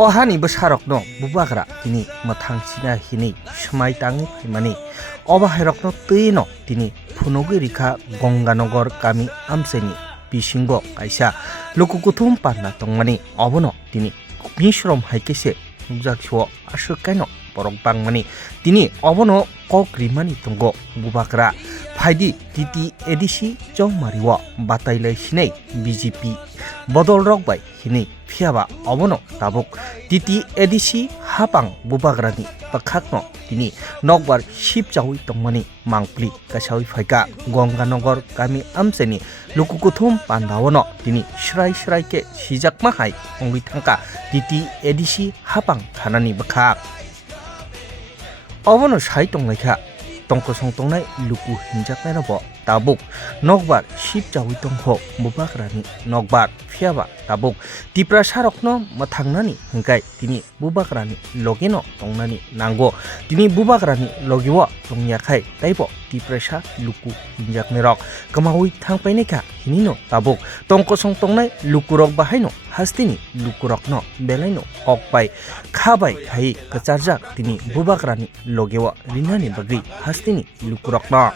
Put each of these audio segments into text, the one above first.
Ohani besarokno bubagra tini mathangchina hini smai tangi mani obahairokno tino tini phunogi rikha Gonganagar kami amseni bisingo kaisa lukukuthum panna tongmani obono tini misrom haikese jakso ashukaino borok bangmani tini obono kokrimani tongo bubagra phaidi titi edisi chongmariwa batailai sinai BJP bodol rokbai hini phiaba obono tabuk titi edisi hapang bubagrani pakhakno tini nokbar shipchawi tongmani mangpli kasawi phaika Gonganagar kami amseni lukukuthum pandawono tini shrai ke sijakma hai ongwi thangka titi edisi hapang thanani bakhak obono sai tonglaikha tongkosong tongnai luku hinjaknai no bo tabuk nokbar shipchawi tongho bubagrani nokbar phiaba tabuk tipra sarokno mathangnani hingkai tini bubagrani logeno tongnani nango tini bubagrani logiwo tongyakhai taibo tiprasa luku hinjaknai rok kamawi thangpaineka hinino tabuk tongkosong tongnai lukurok bahaino hastini lukurokno belaino kokpai khabai khai kacharjak tini bubagrani logewo rinani bagri hastini lukurokno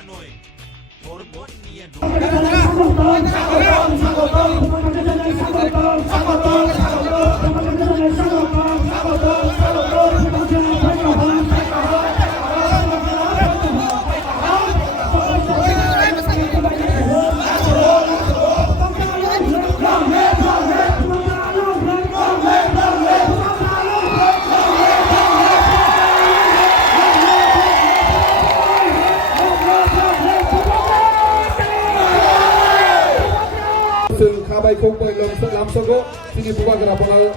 Kabai kong boy lamsogo sini bubagra borong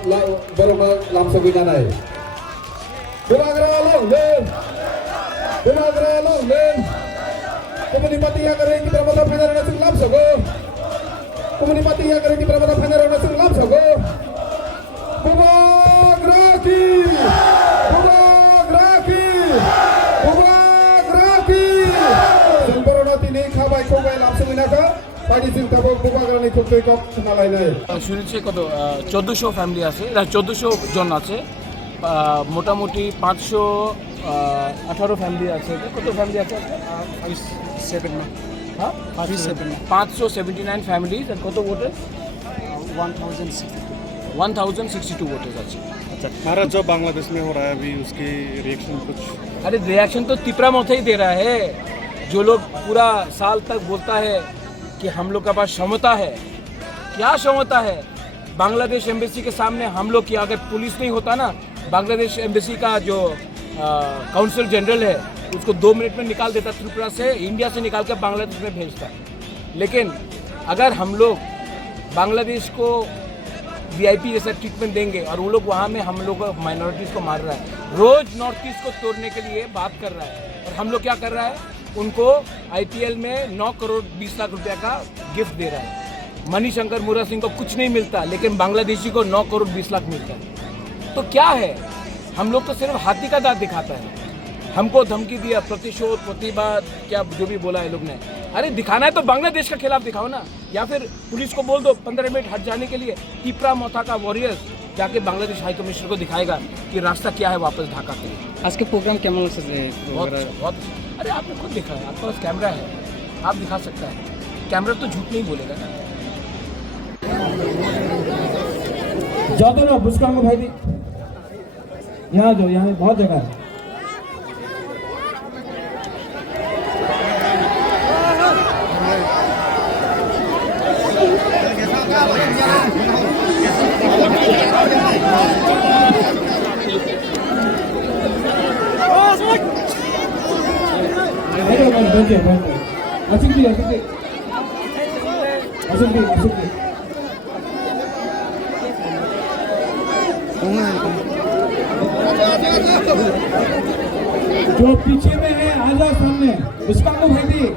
lamsogo nanai bubagra long len kemudian mati yang kering kita mata panjang nasib lamsogo kemudian mati yang kering kita mata panjang nasib lamsogo bubagra ki sempurna tini kabai kong boy lamsogo naka শুনেছি কত 1400 family আছে 1400 জন আছে মোটামুটি 518 family আছে কত family আছে 579 family কত voter 1062 voters আছে अच्छा भारत जो बांग्लादेश में हो रहा है अभी उसकी रिएक्शन कुछ अरे रिएक्शन तो तिपरा मोथा ही दे रहा है जो लोग पूरा साल तक बोलता है कि हम लोग के पास क्षमता है क्या क्षमता है बांग्लादेश एम्बेसी के सामने हम लोग की अगर पुलिस नहीं होता ना बांग्लादेश एम्बेसी का जो काउंसिल जनरल है उसको 2 मिनट में निकाल देता त्रिपुरा से इंडिया से निकाल के बांग्लादेश में भेजता लेकिन अगर हम लोग बांग्लादेश को VIP जैसा ट्रीटमेंट देंगे और वो लोग वहाँ में हम लोग माइनॉरिटीज़ को मार रहा है रोज़ नॉर्थ ईस्ट को तोड़ने के लिए बात कर रहा है और हम लोग क्या कर रहा है उनको IPL में 9 करोड़ 20 लाख रुपया का गिफ्ट दे रहा है मणिशंकर मुरा सिंह को कुछ नहीं मिलता लेकिन बांग्लादेशी को 9 करोड़ 20 लाख मिलता है तो क्या है हम लोग तो सिर्फ हाथी का दांत दिखाता है हमको धमकी दिया प्रतिशोध प्रतिवाद क्या जो भी बोला है लोग ने अरे दिखाना है तो बांग्लादेश के खिलाफ दिखाओ ना या फिर पुलिस को बोल दो 15 मिनट हट जाने के लिए तिपरा मोथा का वॉरियर्स जाके बांग्लादेश हाई कमिश्नर को दिखाएगा कि रास्ता क्या है वापस ढाका के लिए आज के प्रोग्राम कैमन बहुत अरे आपने खुद देखा है आपके पास कैमरा है आप दिखा सकता है कैमरा तो झूठ नहीं बोलेगा ना जाते ना बुस्कांगो भाई दी यहाँ जो यहाँ बहुत जगह है asing जो पीछे में है आजा सामने उसका को भाई दी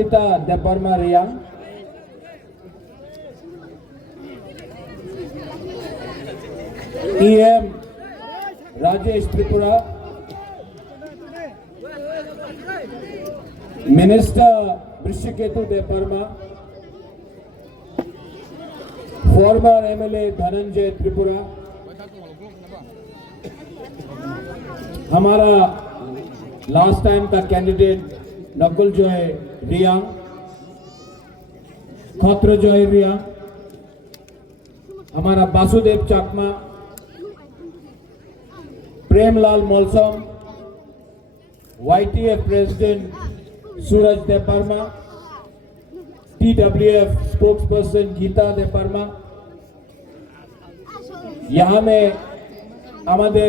Nandita Deparma Riyang, EM Rajesh Tripura, Minister Brishiketu Deparma, former MLA Dhananjay Tripura, हमारा लास्ट टाइम का कैंडिडेट नकुल जॉय रियांग, खत्र जॉय रियांग, हमारा Vasudev Chakma, Premlal Molsom, YTF president Suraj Debbarma, TWF spokesperson Gita Debbarma, यहाँ में हमारे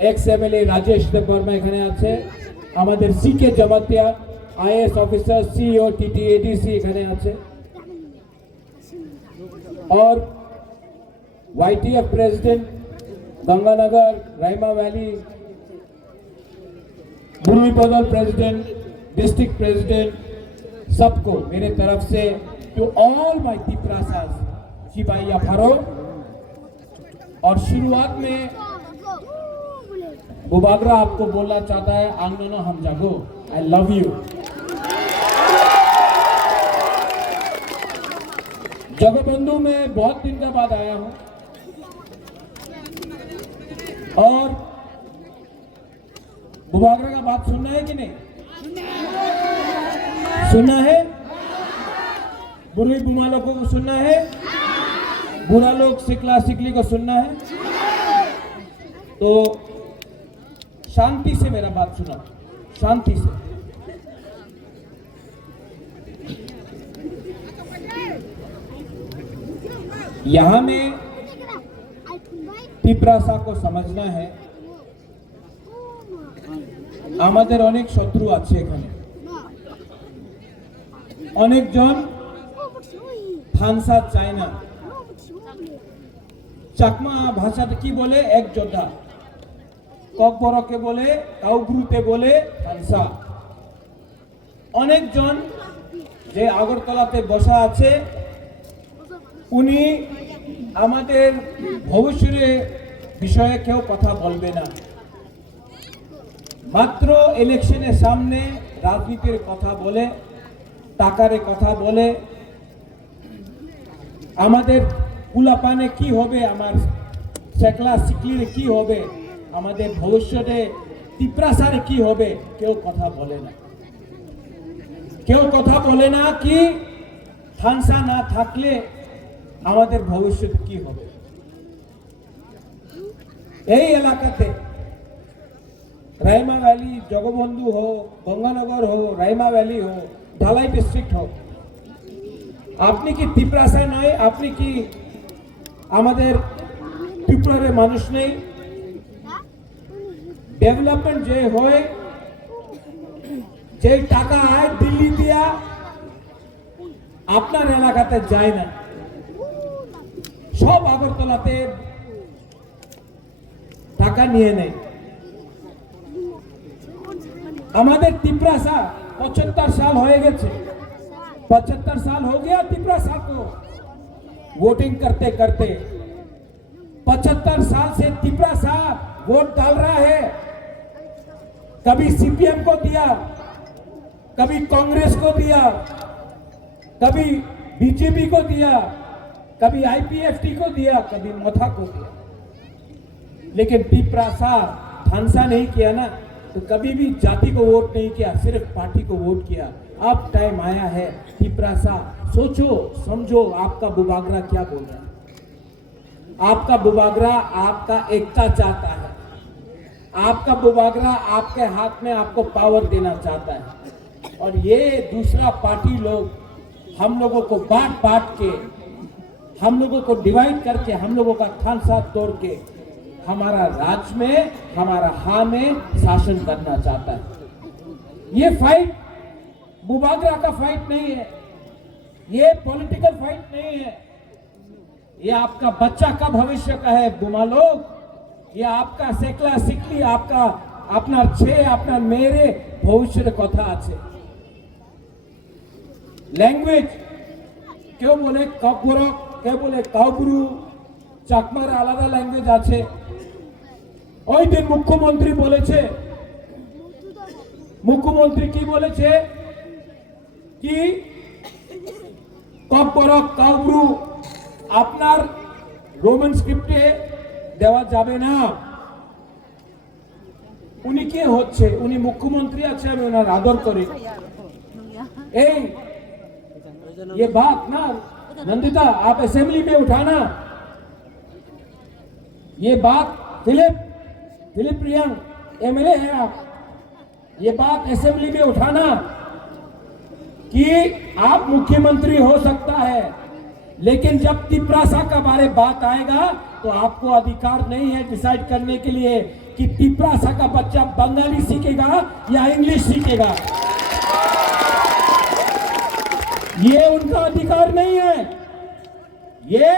एक्स MLA राजेश देपरमा এখানে আছে, আমাদের CK Jamatia IAS officer CEO TTADC এখানে আছে, और YTF president Ganganagar Raima valley, बुर्मीपदल प्रेसिडेंट, डिस्ट्रिक्ट प्रेसिडेंट, सबको मेरे तरफ से टू ऑल माय तिप्रासास शिवाइया फरो। और शुरुआत में बुबागरा आपको बोलना चाहता है, आंगनो हम जागो, आई लव यू। जगबंधु में बहुत दिन के बाद आया हूं और बुबागरा का बात सुनना है कि नहीं? सुनना है? बुरी बुमा लोगों को सुनना है, बुरा लोग सिकला सिकली को सुनना है, तो शांति से मेरा बात सुना, शांति से। यहां में तिप्रासा को समझना है, আমাদের অনেক শত্রু আছে এখানে, অনেকজন থানসা চায় না। চাকমা ভাষাতে কি বলে? এক যোদ্ধা। ককবরকে বলে, কাউগ্রুতে বলে থানসা। অনেকজন যে আগরতলাতে বসা আছে উনি আমাদের ভবিষ্যতের বিষয়ে কেউ কথা বলবে না, মাত্র ইলেকশনের সামনে রাজনীতির কথা বলে, টাকার কথা বলে, আমাদের কুলাপানে কি হবে, আমার সেকলা সিকলির কি হবে, আমাদের ভবিষ্যতে তিপ্রাসারে কি হবে, কেউ কথা বলে না। কেউ কথা বলে না কি থানসা না থাকলে আমাদের ভবিষ্যৎ কি হবে। এই এলাকাতে রাইমা ভ্যালি, জগবন্ধু हो, गंगानगर हो, রাইমা ভ্যালি हो, ঢালাই ডিস্ট্রিক্ট हो, আপনি কি তিপ্রাসা নয়? আপনি কি আমাদের ত্রিপুরার মানুষ নেই? ডেভেলপমেন্ট যে হয়, যে টাকা আয় দিল্লি দিয়া আপনার এলাকাতে যায় না, সব আগরতলাতে টাকা নিয়ে নেয়। আমাদের तिप्रासा 75 साल हो गए, 75 साल हो गया तिप्रासा को वोटिंग करते करते। 75 साल से तिप्रासा वोट डाल रहा है, कभी CPM को दिया, कभी कांग्रेस को दिया, कभी BJP को दिया, कभी IPFT को दिया, कभी मोथा को दिया, लेकिन तिप्रासा थानसा नहीं किया ना, तो कभी भी जाति को वोट नहीं किया, सिर्फ पार्टी को वोट किया। अब टाइम आया है तिप्रासा सोचो समझो, आपका बुबागरा क्या बोल रहा है। आपका बुबागरा आपका एकता चाहता है, आपका बुबागरा आपके हाथ में आपको पावर देना चाहता है, और ये दूसरा पार्टी लोग हम लोगों को बांट बांट के, हम लोगों को डिवाइड करके, हम लोगों का थानसा तोड़ के हमारा राज्य में, हमारा हां में शासन करना चाहता है। ये फाइट बुबागरा का फाइट नहीं है, ये पॉलिटिकल फाइट नहीं है, ये आपका बच्चा का भविष्य का है बुमा लोग। ये आपका सेकला सिकली, आपका अपना छे, अपना मेरे भविष्य कथा আছে। ল্যাঙ্গুয়েজ, কেউ বলে কাকবরক, কেউ বলে কাউগুরু, চাকমার আলাদা ল্যাঙ্গুয়েজ আছে। ওই দিন মুখ্যমন্ত্রী বলেছে, মুখ্যমন্ত্রী কি বলেছে কি কাকবরক কাউগুরু আপনার রোমান স্ক্রিপ্টে দেওয়া যাবে না। উনি কে হচ্ছে? উনি মুখ্যমন্ত্রী আছে, আমি ওনার আদর করি। এই ये बात ना नंदिता आप असेंबली में उठाना, ये बात फिलिप प्रियंक एमएलए है आप, ये बात असेंबली में उठाना कि आप मुख्यमंत्री हो सकता है, लेकिन जब तिपरासा का बारे बात आएगा तो आपको अधिकार नहीं है डिसाइड करने के लिए कि तिपरासा का बच्चा बंगाली सीखेगा या इंग्लिश सीखेगा। ये उनका अधिकार नहीं है, ये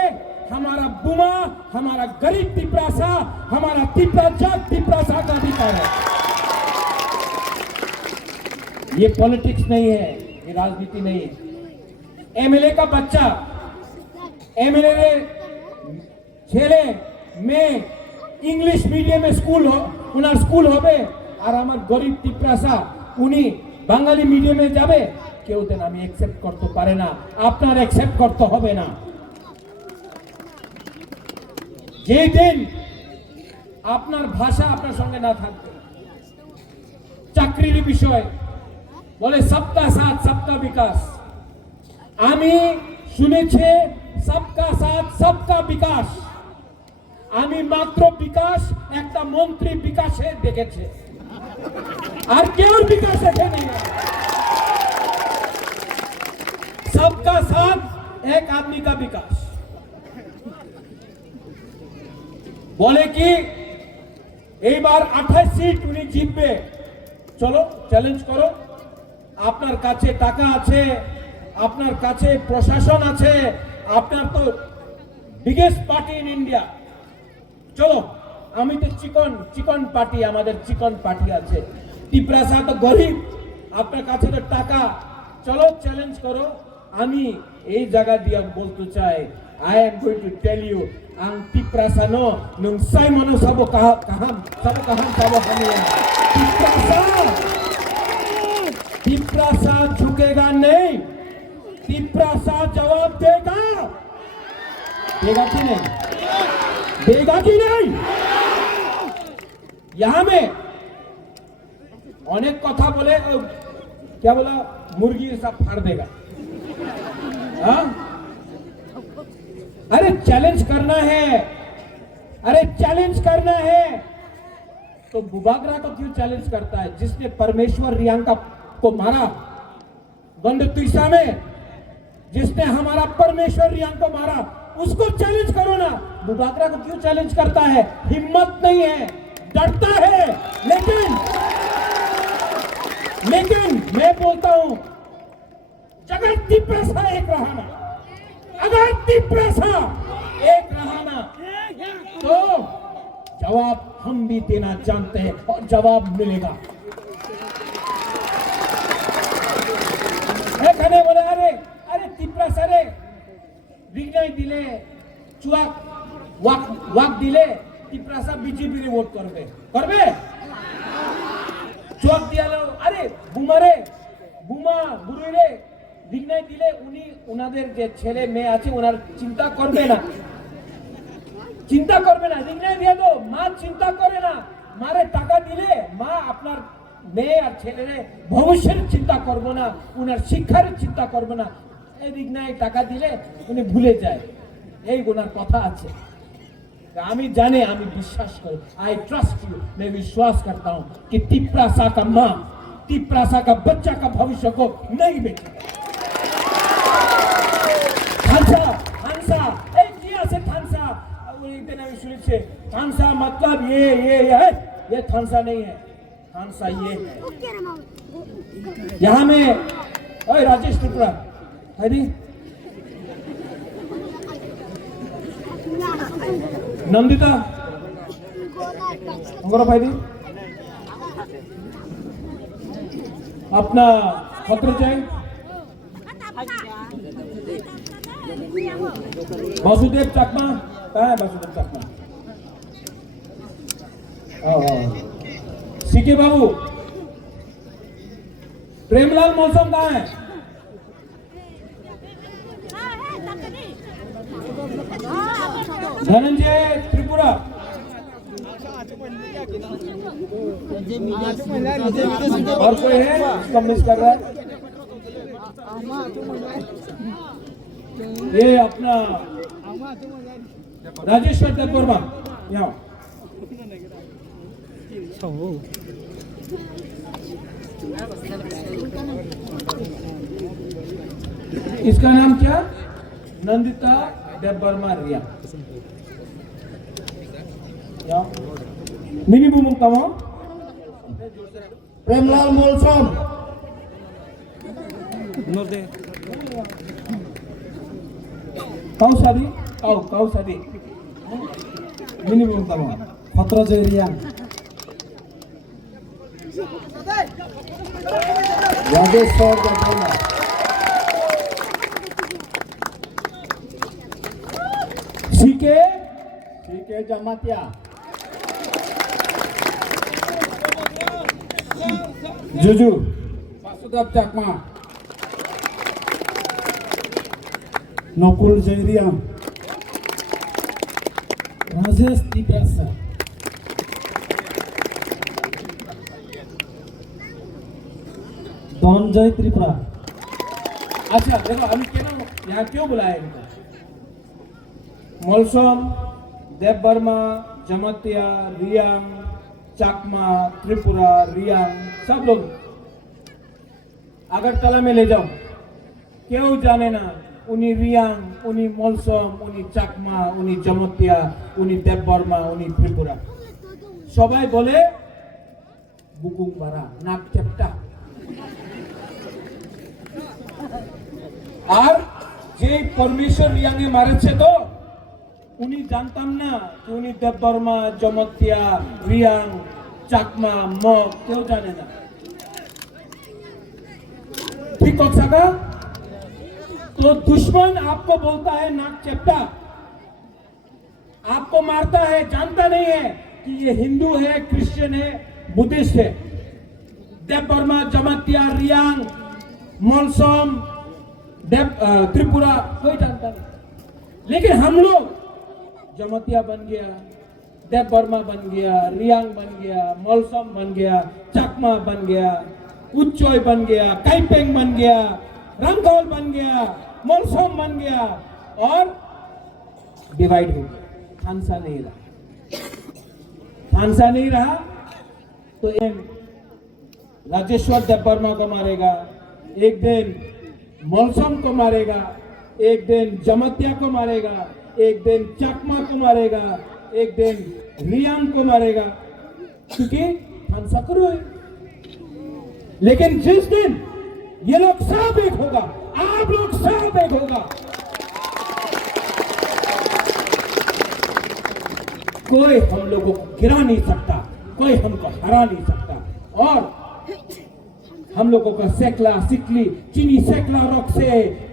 हमारा बुमा, हमारा गरीब तिपरासा, हमारा तिपरासा का अधिकार है। ये पॉलिटिक्स नहीं है, ये राजनीति नहीं है। एमएलए का बच्चा, एमएलए छेले में इंग्लिश मीडियम स्कूल हो, उनार स्कूल होबे, और हमार गरीब तिपरासा उनी बांगाली मीडियम में जाबे, কেউ দেন আমি অ্যাকসেপ্ট করতে পারে না, আপনার অ্যাকসেপ্ট করতে হবে না। যেই দিন আপনার ভাষা আপনার সঙ্গে না থাকবে, চাকরির বিষয় বলে সবকা সাথ সবকা বিকাশ, আমি শুনেছি সবকা সাথ সবকা বিকাশ, আমি মাত্র বিকাশ একটা মন্ত্রী বিকাশে দেখেছে, আর কেউ বিকাশ দেখেনি। सबका साथ एक आदमी का विकास बोले कि এই বার 28 সিট উনি জিতবে, চলো চ্যালেঞ্জ করো, আপনার কাছে টাকা আছে, আপনার কাছে প্রশাসন আছে, আপনার তো বিগেস্ট পার্টি ইন ইন্ডিয়া, চলো। আমি তো চিকন পার্টি, আমাদের চিকন পার্টি আছে, তিপরাসা তো গরিব, আপনার কাছে তো টাকা, চলো চ্যালেঞ্জ করো। আমি এই জায়গা দিয়ে বলতে চাই, I am going to tell you, আং তিপরাসা নো নুং সাই মনো সব কাহাম সব হামিয়া, तिपरासा झुकेगा नहीं, तिपरासा जवाब देगा कि नहीं, देगा कि नहीं। यहां में अनेक कथा बोले, क्या बोला, मुर्गी सब फाड़ देगा। हाँ? अरे चैलेंज करना है, अरे चैलेंज करना है तो बुबागरा को क्यों चैलेंज करता है? जिसने परमेश्वर रियांका को मारा गंड तीसा में, जिसने हमारा परमेश्वर रियांका को मारा, उसको चैलेंज करो ना। बुबागरा को क्यों चैलेंज करता है? हिम्मत नहीं है, डरता है। लेकिन मैं बोलता हूं, अगर तिपरासा एक रहाना, अगर तिपरासा एक रहाना तो जवाब हम भी देना जानते हैं और जवाब मिलेगा। এখানে বলে আরে তিপরাসা রে বিজয় দিলে, চুয়াক ওয়াক দিলে তিপরাসা বিজেপি রে ভোট করবে, চুয়াক দিয়ালো, আরে বুমা গুরু রে বিজয় দিলে উনি ওনাদের যে ছেলে মেয়ে আছে ওনার চিন্তা করবে না, বিজয় দিয়ে দো, মা চিন্তা করে না, মারে টাকা দিলে মা আপনার মেয়ে আর ছেলেরে ভবিষ্যের চিন্তা করবো না, উনার শিক্ষার চিন্তা করবে না, এই বিঘ্নায় টাকা দিলে উনি ভুলে যায়, এই ওনার কথা আছে। আমি জানি, আমি বিশ্বাস করি, आई ट्रस्ट यू, मैं विश्वास करता हूं कि तिपरासा का मां, तिपरासा का बच्चा का भविष्य को नहीं बेचेगा। थानसा एक किया से थानसा, इतने भी सुनी से थानसा मतलब ये है, ये थानसा नहीं है, थानसा ये है। यहाँ में ओए राजेश त्रिपुरा है दी, नंदिता भाई दी अपना पत्र चाहिए वासुदेव चाकमा कहाँ है? वासुदेव चाकमा सीके बाबू। प्रेमलाल मौसम कहाँ है? धनंजय त्रिपुरा। और कोई है इसको मिस कर रहा है? ये अपना राजेश्वर देववर्मा यहाँ। इसका नाम क्या? नंदिता देववर्मा रिया। मिनी बुम तमाम प्रेमलाल मौसम कौसादी कौसादी मिनी बुम तमाम खतरा जरिया राजेश्वर देववर्मा सीके जमातिया जुजू वासुदेव चाकमा नकुल जैरिया राजेश तिब्रासा धनंजय त्रिपुरा। अच्छा देखो हम यहाँ क्यों बुलाए इनको? मौसम, देववर्मा, जमातिया, रियांग, चाकमा, त्रिपुरा, रियांग सब लोग अगरतला में ले जाओ, क्यों जाने ना उन्हीं रियांग, उन्हीं मौसम, उन्हीं चाकमा, उन्हीं जमातिया, उन्हीं देववर्मा, उन्हीं त्रिपुरा सबाई बोले बुकुम बारा नाक चेप्टा। और जे परमेश्वर रियांगे मारे छे तो उन्हीं जानताम ना कि उन्हीं देववर्मा, जमातिया, रियांग, चाकमा, मग क्यों जाने ना? ठीक हो सका? तो दुश्मन आपको बोलता है नाक चेप्टा, आपको मारता है, जानता नहीं है कि ये हिंदू है, क्रिश्चियन है, बुद्धिस्ट है। देववर्मा, जमातिया, रियांग, मौसम, त्रिपुरा कोई जानता नहीं। लेकिन हम लोग जमातिया बन गया, देववर्मा बन गया, रियांग बन गया, मौसम बन गया, चाकमा बन गया, उच्चोय बन गया, काइपेंग बन गया, रंगौल बन गया, मौसम बन गया और डिवाइड हो गया। थानसा नहीं रहा, थानसा नहीं रहा तो राजेश्वर देववर्मा को मारेगा, एक दिन मौसम को मारेगा, एक दिन जमातिया को मारेगा, एक दिन चाकमा को मारेगा, एक दिन रियांग को मारेगा, क्योंकि थानसा करो है। लेकिन जिस दिन ये लोग सब एक होगा, आप लोग सब एक होगा, कोई हम लोगों को गिरा नहीं सकता, कोई हमको हरा नहीं सकता। और हम लोगों का सेकला सिकली चीनी सेकला रॉक से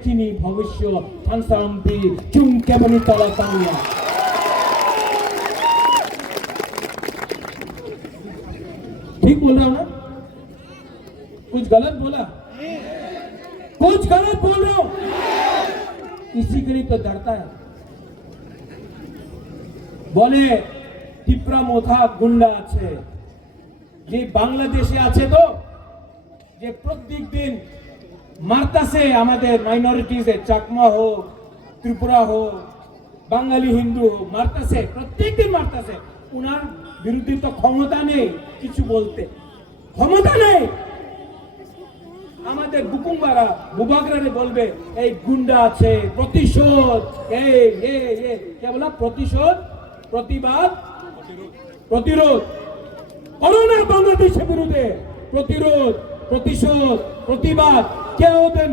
चीनी भविष्य थानसाम्पी चुम केबनी तला तांगिया। ठीक बोल रहा हूं ना? कुछ गलत बोला? कुछ गलत बोल रहा हूं? इसी के लिए तो डरता है। बोले टिप्रा मोथा गुंडा आछे, जे बांग्लादेशे आछे तो যে প্রত্যেক দিন মারতাছে আমাদের মাইনরিটিজে, চাকমা হোক, ত্রিপুরা হোক, বাঙালি হিন্দু হোক, মারতাছে, প্রত্যেক দিন মারতাছে। উনার বিরুদ্ধে তো ক্ষমতা নেই কিছু বলতে, ক্ষমতা নেই। আমাদের বুকুমবারা বুবাগরারে বলবে এই গুন্ডা আছে, প্রতিশোধ, কে বলা প্রতিশোধ, প্রতিবাদ, প্রতিরোধ। করোনা বাংলাদেশের বিরুদ্ধে প্রতিরোধ, প্রতিশোধ, প্রতিবাদ কেউ দেন।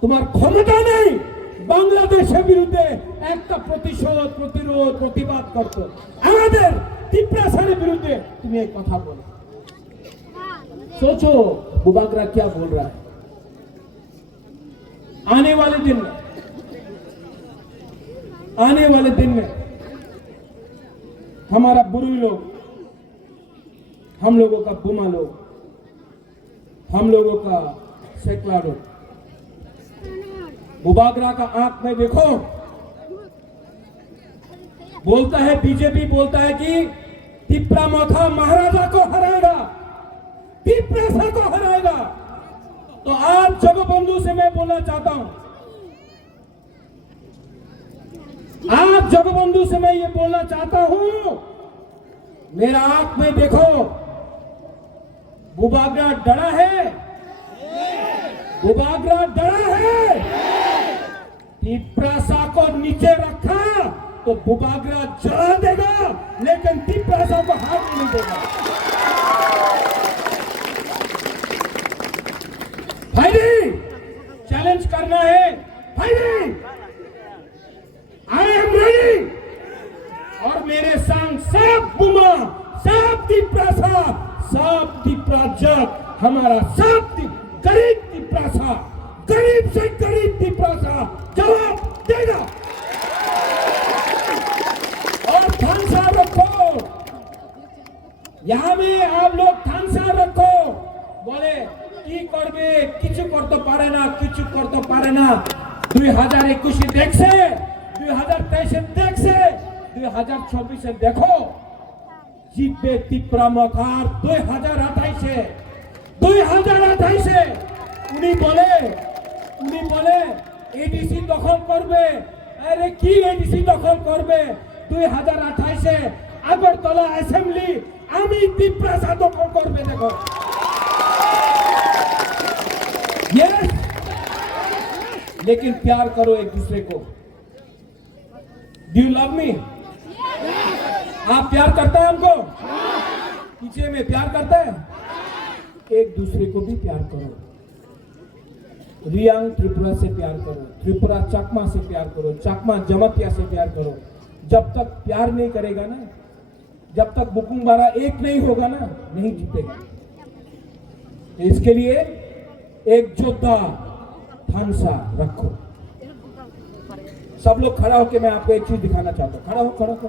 তোমার ক্ষমতা নেই বাংলাদেশের বিরুদ্ধে একটা প্রতিশোধ, প্রতিরোধ, প্রতিবাদ করতে। আমাদের তিপ্রাসারের বিরুদ্ধে তুমি এই কথা বলো। सोचो बुबागरा क्या बोल रहा है। आने वाले दिन में हमारा बुरुई लोग, हम लोगों का बुमा लोग, हम लोगों का सेकला लोग, बुबागरा का आंख में देखो, बोलता है बीजेपी बोलता है कि तिप्रा मोथा महाराजा को हराएगा, तिप्रा को हराएगा। तो आज जगबंधु से मैं बोलना चाहता हूं, आज जगबंधु से मैं ये बोलना चाहता हूं, मेरा आंख में देखो, बुबागरा डरा है, बुबागरा डरा है। तिप्रासा को नीचे रखा तो बुबागरा जला देगा, लेकिन तिप्रासा को हाथ नहीं देगा। भाई चैलेंज करना है, भाई आई एम रेडी। और मेरे संग सब बुमा, सब तिप्रासा, सब तिप्राजक, हमारा सब गरीब तिप्रासा, गरीब से गरीब तिप्रासा जवाब देगा। और थानसा रखो, यहां में आप लोग थानसा रखो। बोले কি করবে, কিছু করতে পারে না, কিছু করতে পারে না। 2021 দেখছে, 2023 দেখছে, 2024 দেখো জিতবে তিপ্রা মথার। 2028 উনি বলে এডিসি দখল করবে। আরে কি এডিসি দখল করবে? 2028 আগরতলা অ্যাসেম্বলি আমি তিপ্রাসা দখল করবে। দেখো यस, लेकिन प्यार करो एक दूसरे को। Do you love me? आप प्यार करता है हमको? पीछे में प्यार करता है? एक दूसरे को भी प्यार करो। रियांग त्रिपुरा से प्यार करो, त्रिपुरा चकमा से प्यार करो, चकमा जमतिया से प्यार करो। जब तक प्यार नहीं करेगा ना, जब तक बुकुंबारा एक नहीं होगा ना, नहीं जीतेगा। इसके लिए एक योद्धा थानसा रखो। सब लोग खड़ा होकर मैं आपको एक चीज दिखाना चाहता हूं। खड़ा हो।